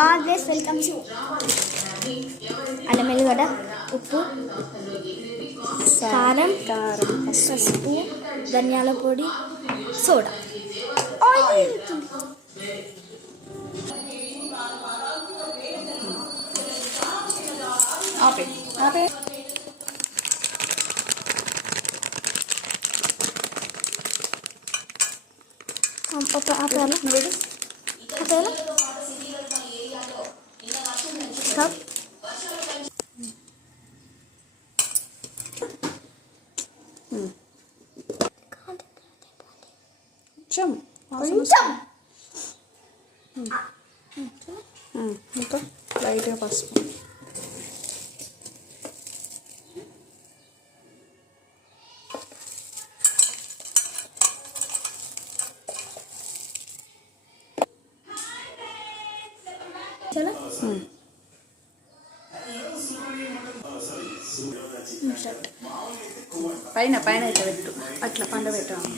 Always welcome to అల్లం వెల్లిగడ్డ, ఉప్పు, కారం, పసుపు, ధనియాల పొడి, సోడా, ఆయిల్. ఆపే ఆపే. ఆపేయాలా? ఆపేయాలా? స్టాప్. కొంచెం ఇంకా లైట్గా పసుపు. పైన పైన అయితే పెట్టు, అట్లా పండ పెట్టాము.